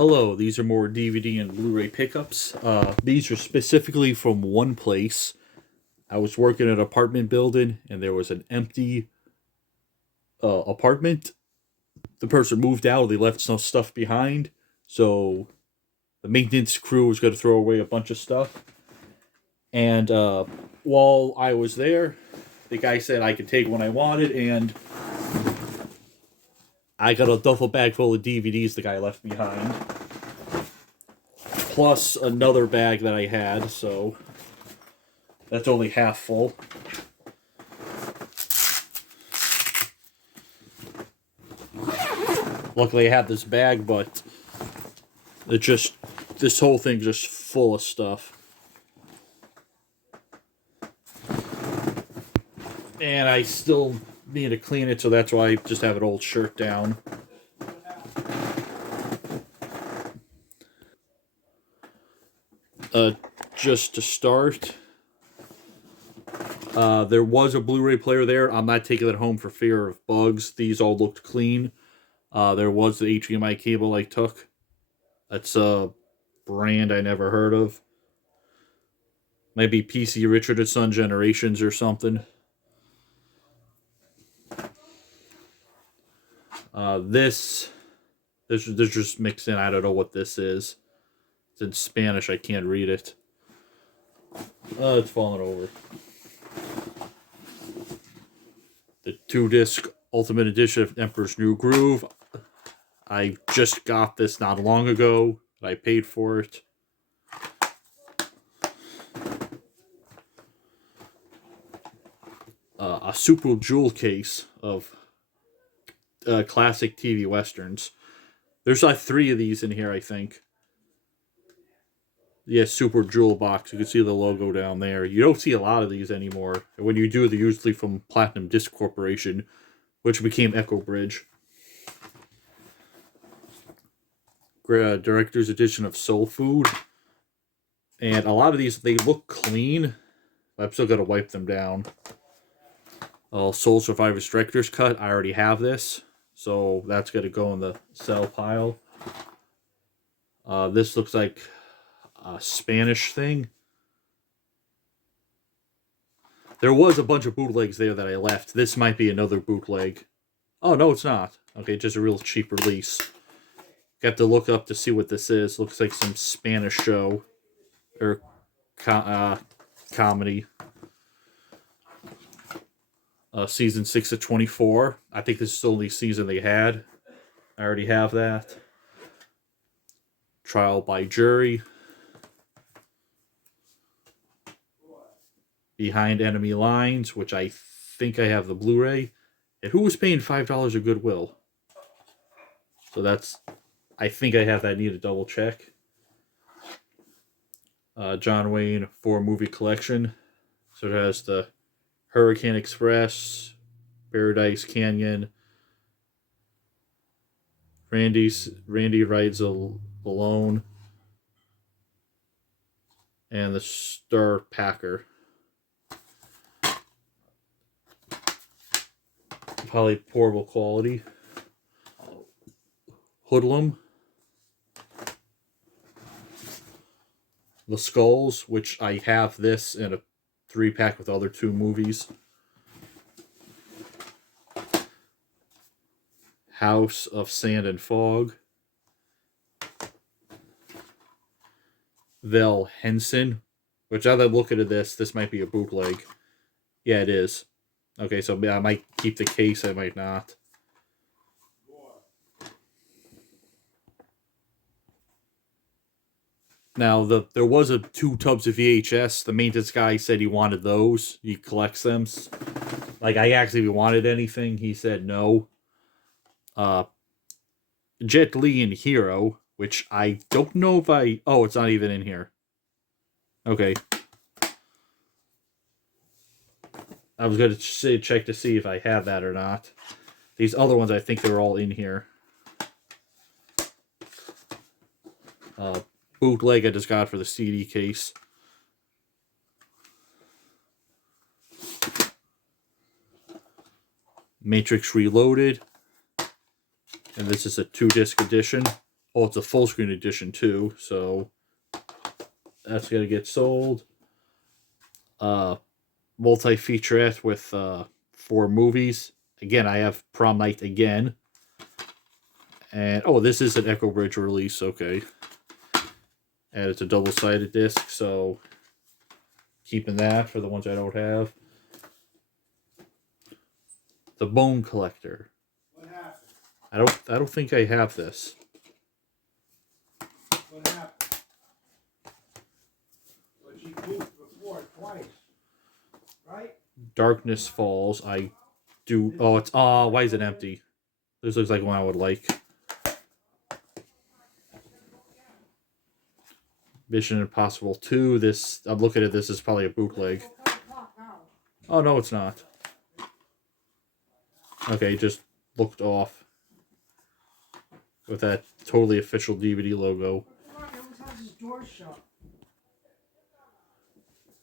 Hello, these are more DVD and Blu-ray pickups. These are specifically from one place. I was working at an apartment building, and there was an empty apartment. The person moved out; they left some stuff behind, so the maintenance crew was going to throw away a bunch of stuff. And while I was there, the guy said I could take what I wanted, and I got a duffel bag full of DVDs the guy left behind, plus another bag that I had, so that's only half full. Luckily, I had this bag, but this whole thing's just full of stuff. And I still need to clean it, so that's why I just have an old shirt down. Just to start, there was a Blu-ray player there. I'm not taking it home for fear of bugs. These all looked clean. There was the HDMI cable I took. That's a brand I never heard of. Maybe PC Richard & Son Generations or something. This just mixed in. I don't know what this is. It's in Spanish. I can't read it. It's falling over. The 2-disc Ultimate Edition of Emperor's New Groove. I just got this not long ago. I paid for it. A Super Jewel case of classic TV westerns. There's like 3 of these in here, I think. Yeah, Super Jewel box. You can see the logo down there. You don't see a lot of these anymore. And when you do, they're usually from Platinum Disc Corporation, which became Echo Bridge. Director's edition of Soul Food. And a lot of these, they look clean. I'm still going to wipe them down. Soul Survivors Director's Cut. I already have this. So that's going to go in the sell pile. This looks like a Spanish thing. There was a bunch of bootlegs there that I left. This might be another bootleg. Oh, no, it's not. Okay, just a real cheap release. Got to look up to see what this is. Looks like some Spanish show. Or comedy. Season 6 of 24. I think this is the only season they had. I already have that. Trial by Jury. Behind Enemy Lines, which I think I have the Blu-ray. And who was paying $5 at Goodwill? So that's... I think I have that. I need to double check. John Wayne 4-movie collection. So it has the Hurricane Express, Paradise Canyon, Randy Rides Alone, and the Star Packer. Probably portable quality. Hoodlum. The Skulls, which I have this in a 3-pack with other 2 movies. House of Sand and Fog. Vel Henson, which now that I'm looking at this might be a bootleg. Yeah, it is. Okay, so I might keep the case, I might not. Now, there was 2 tubs of VHS. The maintenance guy said he wanted those. He collects them. Like, I asked if he wanted anything. He said no. Jet Li and Hero, which I don't know if I... Oh, it's not even in here. Okay. I was going to check to see if I have that or not. These other ones, I think they're all in here. Bootleg I just got for the CD case. Matrix Reloaded. And this is a 2-disc edition. Oh, it's a full screen edition too, so that's gonna get sold. Multi featurette with 4 movies. Again, I have Prom Night again. And oh, this is an Echo Bridge release, okay. And it's a double-sided disc, so keeping that for the ones I don't have. The Bone Collector. What happened? I don't think I have this. What happened? Well, she moved before twice, right? Darkness Falls. I do. Oh, it's why is it empty? This looks like one I would like. Mission Impossible 2. This I'm looking at this is probably a bootleg. Oh no, it's not. Okay, just looked off with that totally official DVD logo.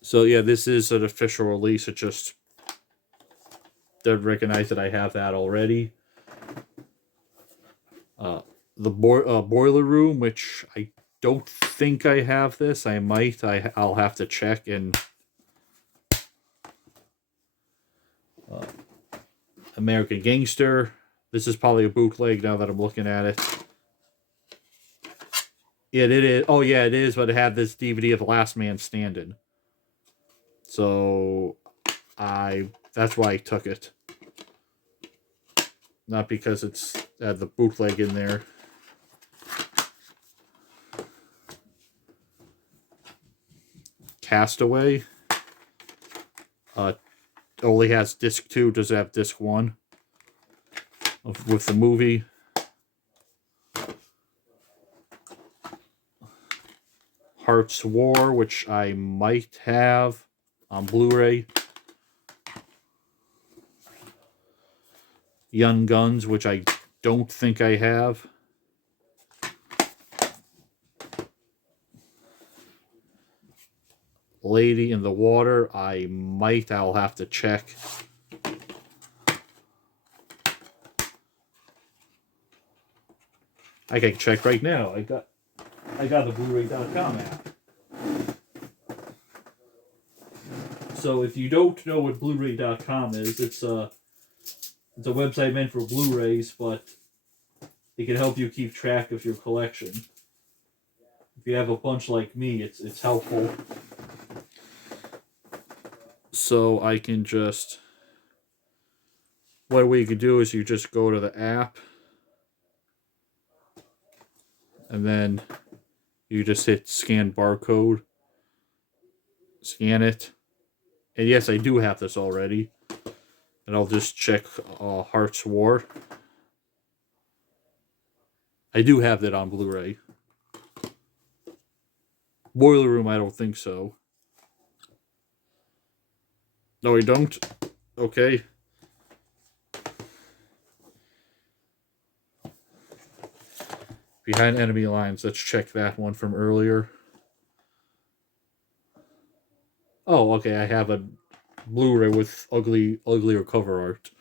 So yeah, this is an official release. It just doesn't recognize that I have that already. The Boiler Room, which I don't think I have this. I might. I'll have to check. And American Gangster. This is probably a bootleg now that I'm looking at it. Yeah, it is. Oh yeah, it is. But it had this DVD of Last Man Standing. So that's why I took it. Not because it's had the bootleg in there. Castaway. Only has disc 2. Does it have disc 1? With the movie. Hearts War, which I might have on Blu-ray. Young Guns, which I don't think I have. Lady in the Water, I'll have to check. I can check right now. I got the Blu-ray.com app. So if you don't know what Blu-ray.com is, it's a website meant for Blu-rays, but it can help you keep track of your collection. If you have a bunch like me, it's helpful. So I can just... What we could do is you just go to the app. And then you just hit scan barcode. Scan it. And yes, I do have this already. And I'll just check Hearts War. I do have that on Blu-ray. Boiler Room, I don't think so. No, we don't? Okay. Behind Enemy Lines, let's check that one from earlier. Oh, okay, I have a Blu-ray with uglier cover art.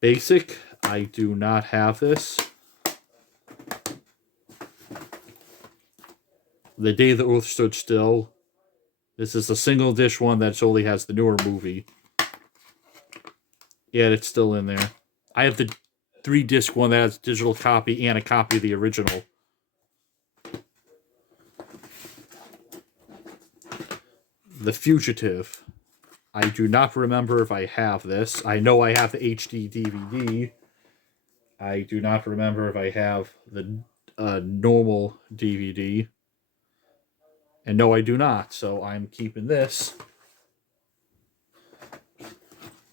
Basic, I do not have this. The Day the Earth Stood Still. This is a single disc one that only has the newer movie. Yeah, it's still in there. I have the 3-disc one that has a digital copy and a copy of the original. The Fugitive. I do not remember if I have this. I know I have the HD DVD. I do not remember if I have the normal DVD. And no, I do not. So I'm keeping this.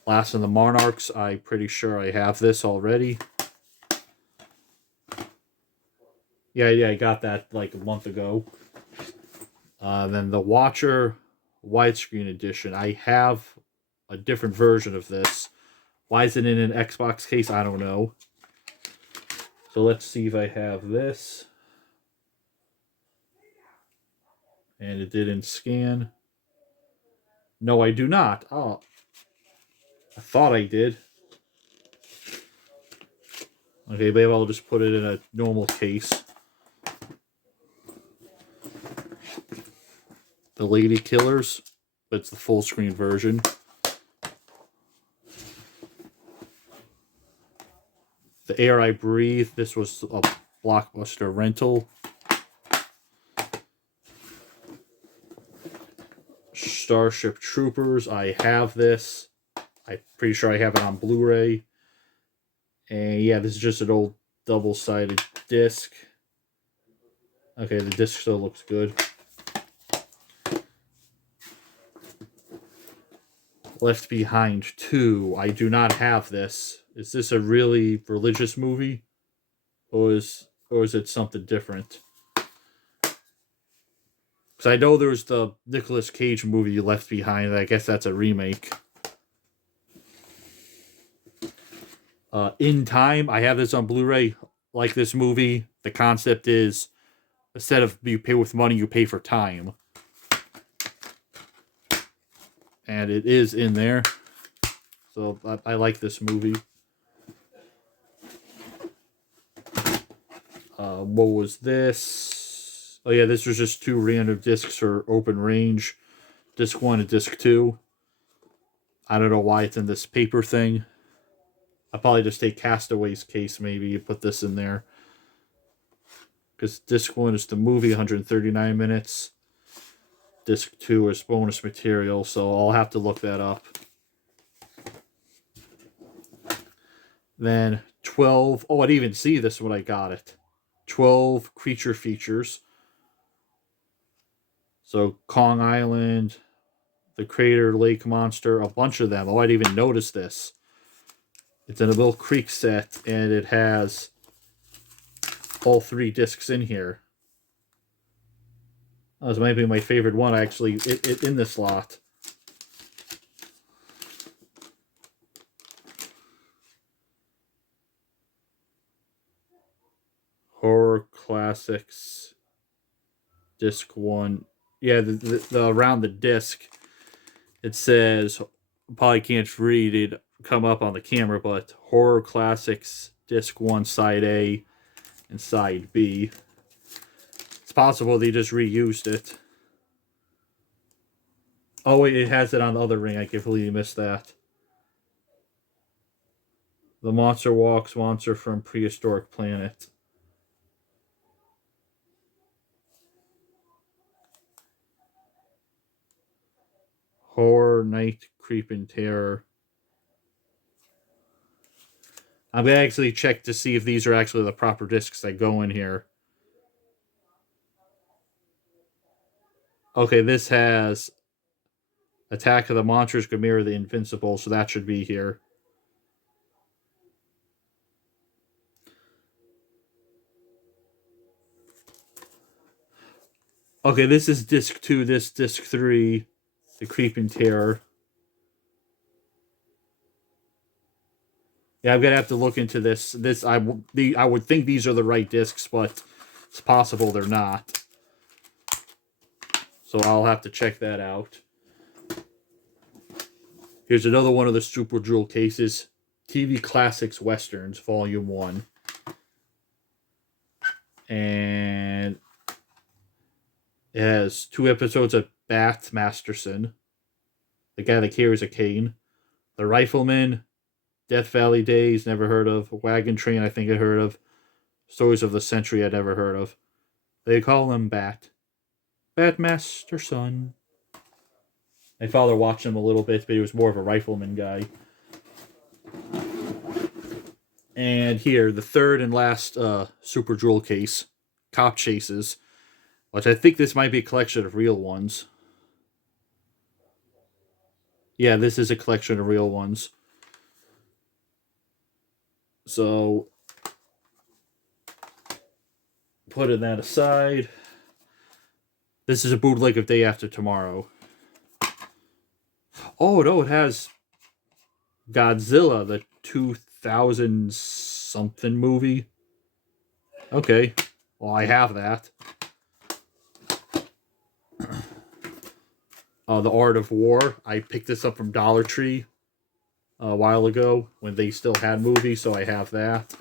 Last of the Monarchs. I'm pretty sure I have this already. Yeah, I got that like a month ago. Then the Watcher widescreen edition. I have a different version of this. Why is it in an Xbox case? I don't know. So let's see if I have this. And it didn't scan. No, I do not. Oh, I thought I did. Okay, maybe I'll just put it in a normal case. The Lady Killers, but it's the full screen version. The Air I Breathe, this was a Blockbuster rental. Starship Troopers, I have this. I'm pretty sure I have it on Blu-ray. And yeah, this is just an old double-sided disc. Okay, the disc still looks good. Left Behind 2, I do not have this. Is this a really religious movie? Or is it something different? Because I know there's the Nicolas Cage movie Left Behind. I guess that's a remake. In Time, I have this on Blu-ray. Like this movie, the concept is instead of you pay with money, you pay for time. And it is in there. So I like this movie. What was this? Oh yeah, this was just 2 random discs for Open Range. Disc 1 and Disc 2. I don't know why it's in this paper thing. I'll probably just take Castaway's case maybe and put this in there. Because Disc 1 is the movie, 139 minutes. Disc 2 is bonus material, so I'll have to look that up. Then 12... Oh, I didn't even see this when I got it. 12 creature features. So Kong Island, the Crater Lake Monster, a bunch of them. Oh, I didn't even notice this. It's in a Mill Creek set, and it has all 3 discs in here. Oh, this might be my favorite one, actually, in this lot. Horror Classics, Disc 1. Yeah, the around the disc, it says, probably can't read it come up on the camera, but Horror Classics, Disc 1, Side A, and Side B. It's possible they just reused it. Oh, wait, it has it on the other ring. I completely missed that. The Monster Walks, Monster from Prehistoric Planet. Horror Night Creeping Terror. I'm going to actually check to see if these are actually the proper discs that go in here. Okay, this has Attack of the Monsters, Gamera the Invincible, so that should be here. Okay, this is disc 2, this disc 3, The Creeping Terror. Yeah, I'm gonna have to look into this. I would think these are the right discs, but it's possible they're not. So I'll have to check that out. Here's another one of the Super Jewel cases. TV Classics Westerns, Volume 1. And it has 2 episodes of Bat Masterson, the guy that carries a cane. The Rifleman, Death Valley Days, never heard of. Wagon Train, I think I heard of. Stories of the Century, I never heard of. They call him Bat. Bat Masterson. My father watched him a little bit, but he was more of a rifleman guy. And here, the third and last Super Jewel case, Cop Chases, which I think this might be a collection of real ones. Yeah, this is a collection of real ones. So, putting that aside, this is a bootleg of Day After Tomorrow. Oh, no, it has Godzilla, the 2000 something movie. Okay, well, I have that. The Art of War. I picked this up from Dollar Tree a while ago when they still had movies, so I have that.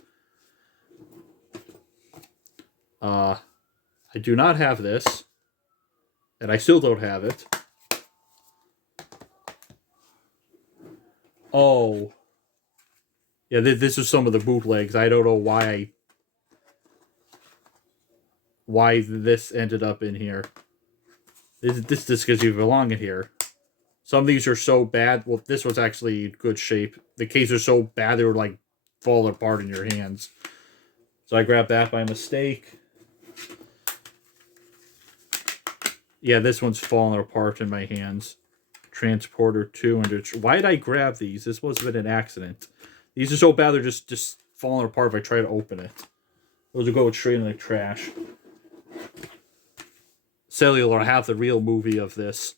I do not have this, and I still don't have it. Oh, yeah, this is some of the bootlegs. I don't know why this ended up in here. This disc doesn't even belong in here. Some of these are so bad. Well, this was actually in good shape. The cases are so bad they were like falling apart in your hands. So I grabbed that by mistake. Yeah, this one's falling apart in my hands. Transporter 200. Why did I grab these? This must have been an accident. These are so bad they're just falling apart if I try to open it. Those will go straight in the trash. Cellular have the real movie of this.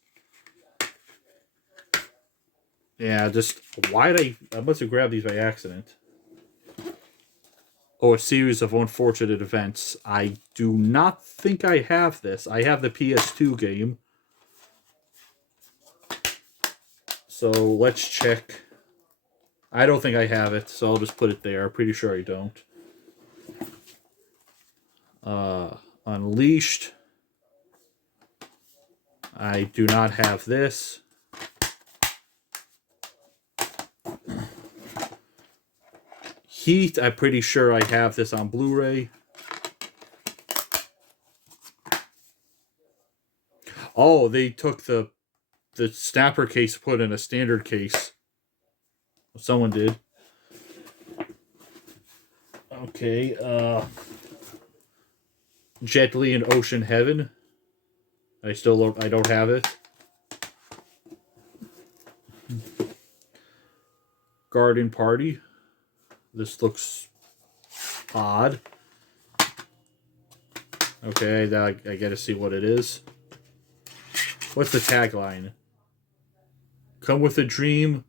Yeah, just why did I must have grabbed these by accident. Oh, a series of unfortunate events. I do not think I have this. I have the PS2 game. So let's check. I don't think I have it, so I'll just put it there. I'm pretty sure I don't. Unleashed. I do not have this. Heat, I'm pretty sure I have this on Blu-ray. Oh, they took the snapper case, put in a standard case. Someone did. Okay, Jet Li and Ocean Heaven. I don't have it. Garden Party. This looks odd. Okay, now I gotta see what it is. What's the tagline? Come with a dream,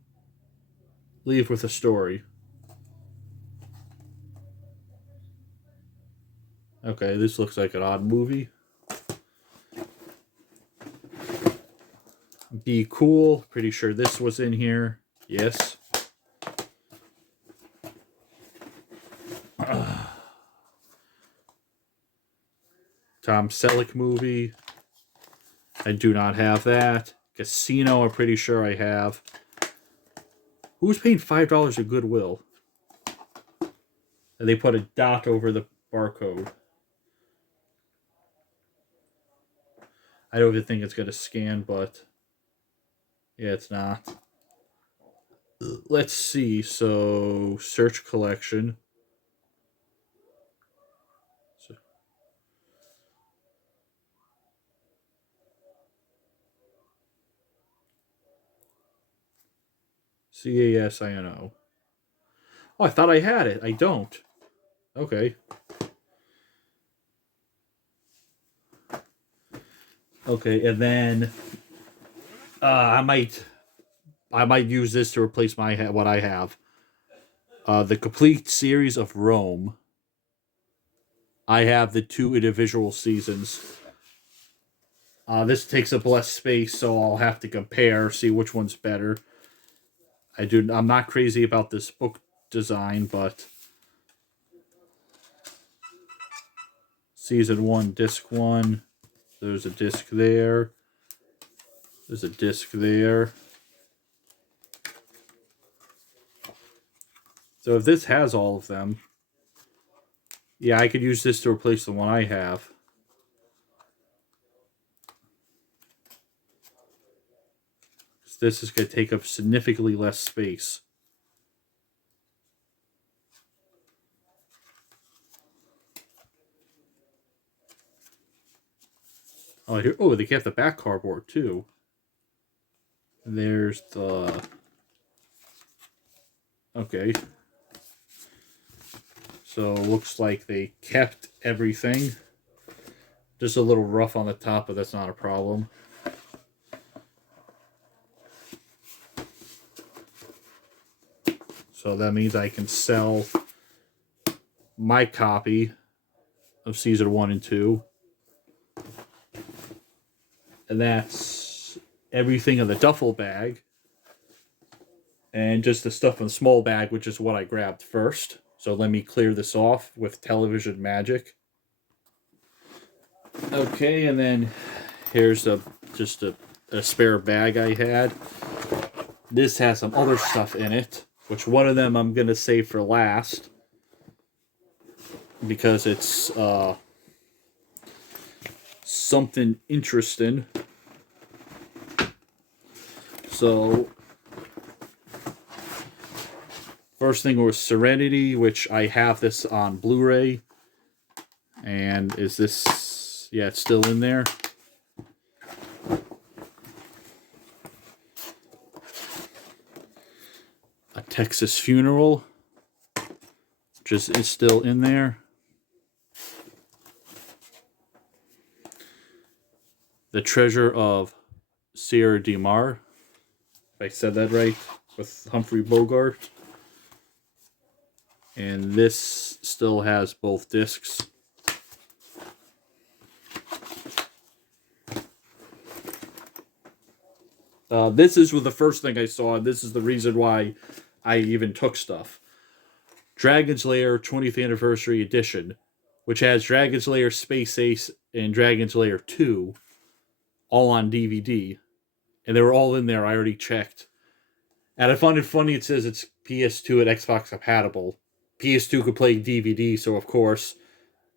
leave with a story. Okay, this looks like an odd movie. Be Cool. Pretty sure this was in here. Yes. Tom Selleck movie. I do not have that. Casino, I'm pretty sure I have. Who's paying $5 at Goodwill? And they put a dot over the barcode. I don't even think it's going to scan, but yeah, it's not. Let's see. So, search collection. CASINO. Oh, I thought I had it. I don't. Okay. Okay, and then I might use this to replace what I have. The complete series of Rome. I have the 2 individual seasons. This takes up less space, so I'll have to compare, see which one's better. I'm not crazy about this book design, but season 1, disc 1. There's a disc there. There's a disc there. So if this has all of them, yeah, I could use this to replace the one I have. This is going to take up significantly less space. Oh, they kept the back cardboard too. There's the... Okay. So looks like they kept everything. Just a little rough on the top, but that's not a problem. So that means I can sell my copy of season 1 and 2. And that's everything in the duffel bag. And just the stuff in the small bag, which is what I grabbed first. So let me clear this off with Television Magic. Okay, and then here's just a spare bag I had. This has some other stuff in it, which one of them I'm gonna save for last because it's something interesting. So first thing was Serenity, which I have this on Blu-ray. And is this, yeah, it's still in there. A Texas Funeral, which is still in there. The Treasure of Sierra de Mar, if I said that right, with Humphrey Bogart. And this still has both discs. This is the first thing I saw, and this is the reason why I even took stuff. Dragon's Lair 20th Anniversary Edition, which has Dragon's Lair Space Ace and Dragon's Lair 2, all on DVD. And they were all in there, I already checked. And I found it funny, it says it's PS2 and Xbox compatible. PS2 could play DVD, so of course.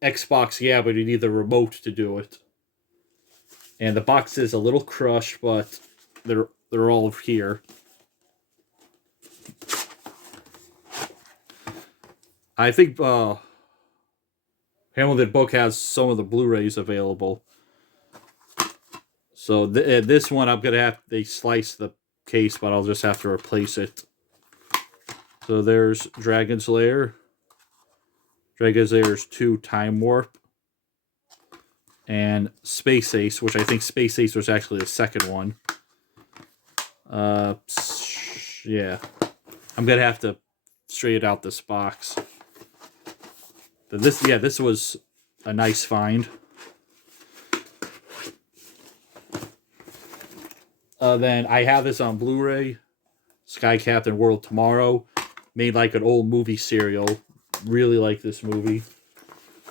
Xbox, yeah, but you need the remote to do it. And the box is a little crushed, but they're all here. I think Hamilton Book has some of the Blu-rays available. So this one I'm gonna have they slice the case, but I'll just have to replace it. So there's Dragon's Lair. Dragon's Lair's 2 Time Warp. And Space Ace, which I think Space Ace was actually the second one. Yeah. I'm gonna have to straighten out this box. But this was a nice find. Then I have this on Blu-ray. Sky Captain World Tomorrow. Made like an old movie serial. Really like this movie.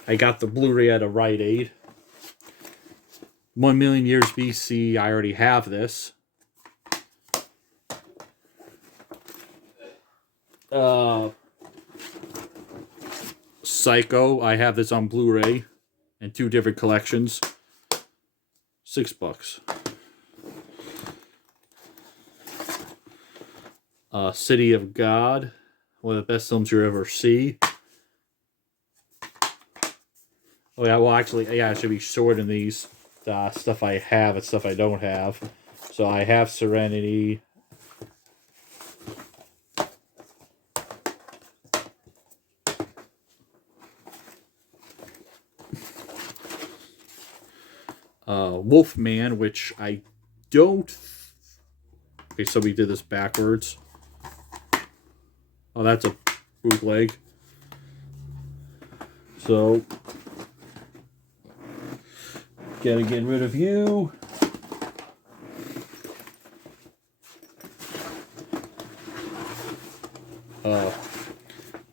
I got the Blu-ray at a Rite Aid. 1 Million Years BC. I already have this. Psycho. I have this on Blu-ray in 2 different collections. $6. City of God. One of the best films you'll ever see. Oh yeah, well actually, yeah, I should be sorting these stuff I have and stuff I don't have. So I have Serenity. Wolfman, which I don't... Okay, so we did this backwards. Oh, that's a bootleg. So, gotta get rid of you.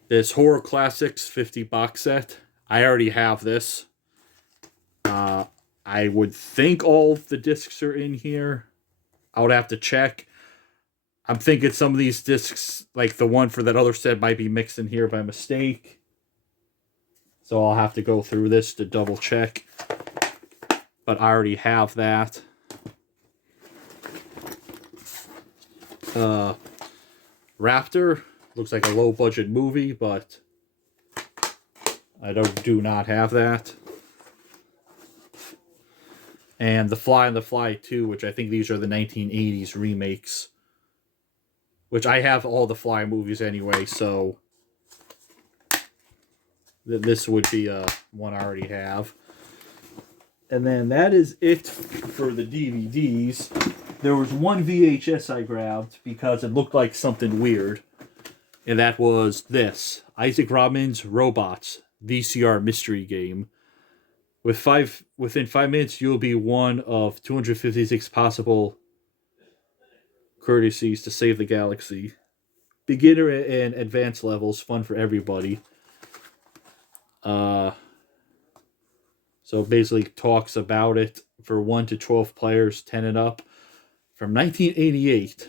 This Horror Classics 50 box set. I already have this. I would think all of the discs are in here. I would have to check. I'm thinking some of these discs, like the one for that other set, might be mixed in here by mistake. So I'll have to go through this to double check. But I already have that. Raptor. Looks like a low budget movie, but I do not have that. And The Fly and the Fly 2, which I think these are the 1980s remakes. Which I have all the Fly movies anyway, so this would be one I already have. And then that is it for the DVDs. There was one VHS I grabbed because it looked like something weird. And that was this. Isaac Robbins' Robots VCR Mystery Game. Within 5 minutes, you'll be one of 256 possible courtesies to save the galaxy. Beginner and advanced levels, fun for everybody. So it basically talks about it for 1 to 12 players, 10 and up, from 1988.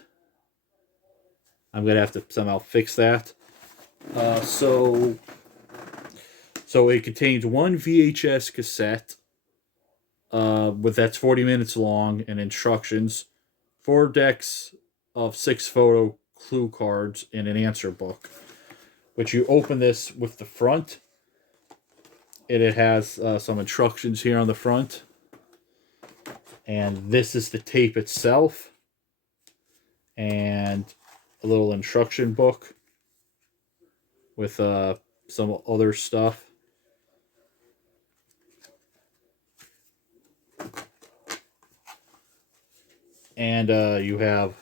I'm gonna have to somehow fix that. So it contains one VHS cassette, with that's 40 minutes long, and instructions, 4 decks of 6 photo clue cards, and an answer book. Which you open this with the front, and it has some instructions here on the front. And this is the tape itself, and a little instruction book with some other stuff. And you have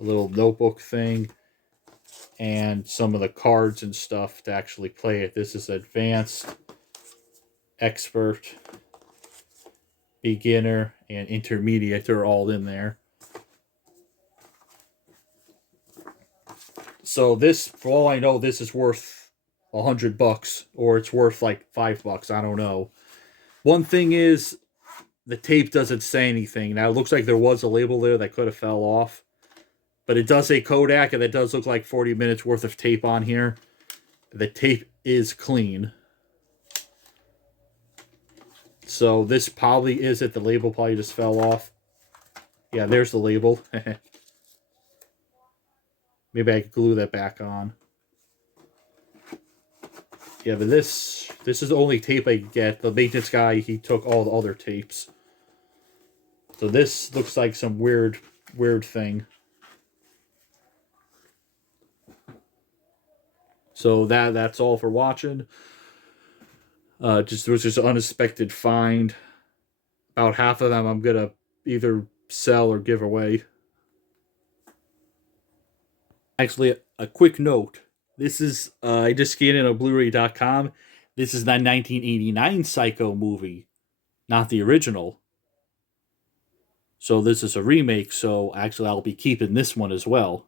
a little notebook thing and some of the cards and stuff to actually play it. This is advanced, expert, beginner, and intermediate are all in there. So this, for all I know, this is worth $100, or it's worth like $5. I don't know. One thing is, the tape doesn't say anything. Now, it looks like there was a label there that could have fell off. But it does say Kodak, and it does look like 40 minutes worth of tape on here. The tape is clean. So this probably is it. The label probably just fell off. Yeah, there's the label. Maybe I could glue that back on. Yeah, but this is the only tape I get. The maintenance guy, he took all the other tapes. So this looks like some weird thing. So that's all for watching. There was just an unexpected find. About half of them I'm gonna either sell or give away. Actually, a quick note. This is I just scanned in on Blu-ray.com. This is the 1989 Psycho movie, not the original. So this is a remake. So actually, I'll be keeping this one as well.